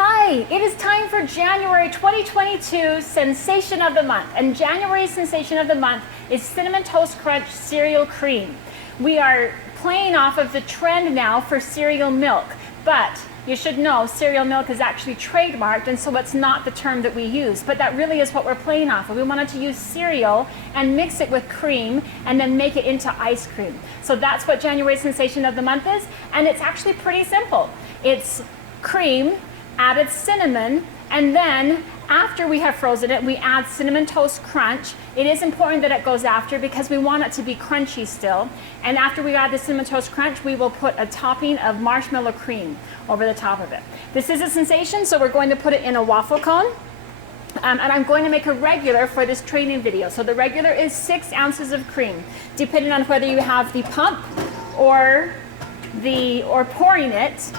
Hi, it is time for January 2022 Sensation of the Month. And January's Sensation of the Month is Cinnamon Toast Crunch Cereal Cream. We are playing off of the trend now for cereal milk, but you should know cereal milk is actually trademarked, and so it's not the term that we use, but that really is what we're playing off of. We wanted to use cereal and mix it with cream and then make it into ice cream. So that's what January's Sensation of the Month is, and it's actually pretty simple. It's cream, added cinnamon, and then after we have frozen it, we add Cinnamon Toast Crunch. It is important that it goes after because we want it to be crunchy still. And after we add the Cinnamon Toast Crunch, we will put a topping of marshmallow cream over the top of it. This is a sensation, so we're going to put it in a waffle cone. And I'm going to make a regular for this training video. So the regular is 6 ounces of cream, depending on whether you have the pump or pouring it.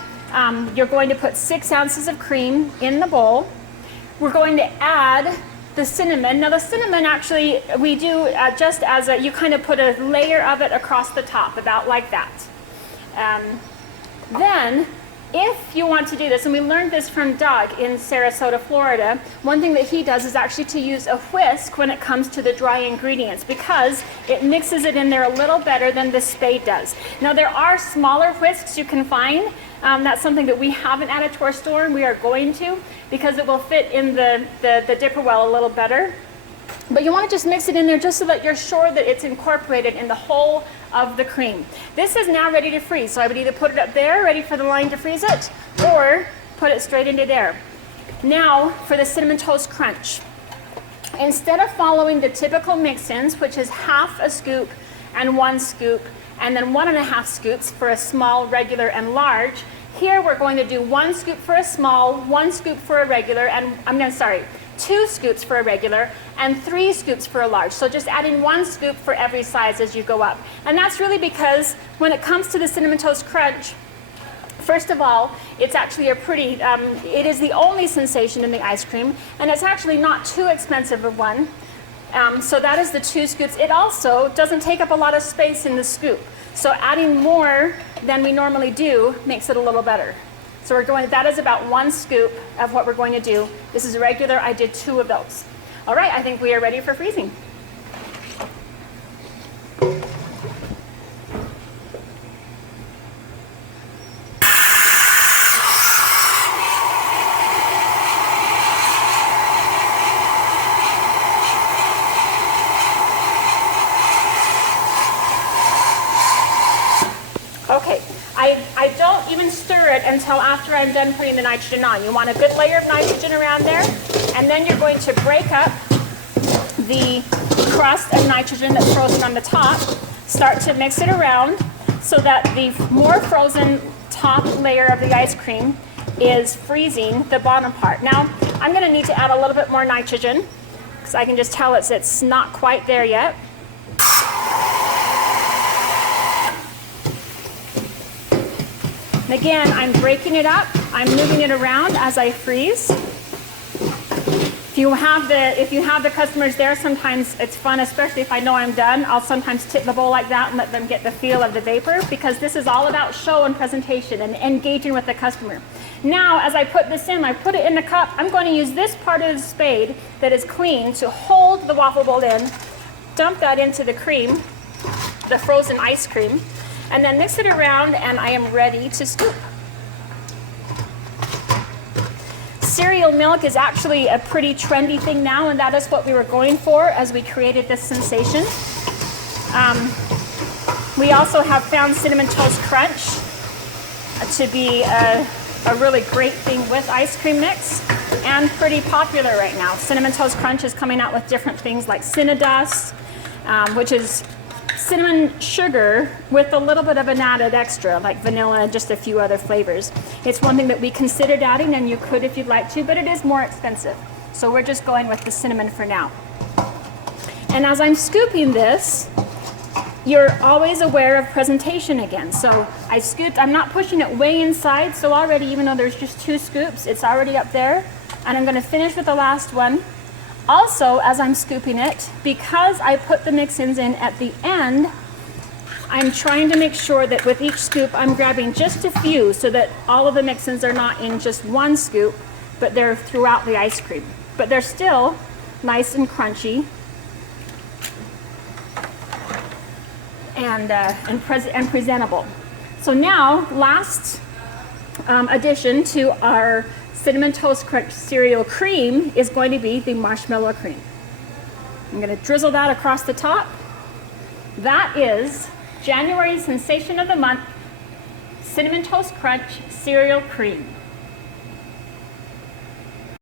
You're going to put 6 ounces of cream in the bowl. We're going to add the cinnamon. Now the cinnamon actually, we do just as you kind of put a layer of it across the top, about like that. Then, if you want to do this, and we learned this from Doug in Sarasota, Florida, one thing that he does is actually to use a whisk when it comes to the dry ingredients because it mixes it in there a little better than the spade does. Now there are smaller whisks you can find. That's something that we haven't added to our store, and we are going to because it will fit in the dipper well a little better. But you want to just mix it in there just so that you're sure that it's incorporated in the whole of the cream. This is now ready to freeze, so I would either put it up there, ready for the line to freeze it, or put it straight into there. Now for the Cinnamon Toast Crunch. Instead of following the typical mix-ins, which is half a scoop and 1 scoop, and then 1.5 scoops for a small, regular, and large, here we're going to do 1 scoop for a small, 1 scoop for a regular, and 2 scoops for a regular, and 3 scoops for a large. So just adding 1 scoop for every size as you go up. And that's really because when it comes to the Cinnamon Toast Crunch, first of all, it's actually a pretty, it is the only sensation in the ice cream, and it's actually not too expensive of one. So that is the 2 scoops. It also doesn't take up a lot of space in the scoop. So adding more than we normally do makes it a little better. So we're going, that is about 1 scoop of what we're going to do. This is a regular, I did 2 of those. All right, I think we are ready for freezing. Okay, I don't even stir it until after I'm done putting the nitrogen on. You want a good layer of nitrogen around there, and then you're going to break up the crust of nitrogen that's frozen on the top. Start to mix it around so that the more frozen top layer of the ice cream is freezing the bottom part. Now, I'm going to need to add a little bit more nitrogen because I can just tell it's not quite there yet. And again, I'm breaking it up. I'm moving it around as I freeze. If you have the customers there, sometimes it's fun, especially if I know I'm done. I'll sometimes tip the bowl like that and let them get the feel of the vapor because this is all about show and presentation and engaging with the customer. Now, as I put this in, I put it in the cup. I'm going to use this part of the spade that is clean to hold the waffle bowl in, dump that into the cream, the frozen ice cream, and then mix it around, and I am ready to scoop. Cereal milk is actually a pretty trendy thing now, and that is what we were going for as we created this sensation. We also have found Cinnamon Toast Crunch to be a really great thing with ice cream mix and pretty popular right now. Cinnamon Toast Crunch is coming out with different things like Cinnadust, which is cinnamon sugar with a little bit of an added extra, like vanilla and just a few other flavors. It's one thing that we considered adding, and you could if you'd like to, but it is more expensive. So we're just going with the cinnamon for now. And as I'm scooping this, you're always aware of presentation again. So I scooped, I'm not pushing it way inside, so already, even though there's just 2 scoops, it's already up there. And I'm going to finish with the last one. Also, as I'm scooping it, because I put the mix-ins in at the end, I'm trying to make sure that with each scoop I'm grabbing just a few so that all of the mix-ins are not in just one scoop, but they're throughout the ice cream. But they're still nice and crunchy and presentable. So now, last addition to our Cinnamon Toast Crunch cereal cream is going to be the marshmallow cream. I'm going to drizzle that across the top. That is January's sensation of the month, Cinnamon Toast Crunch cereal cream.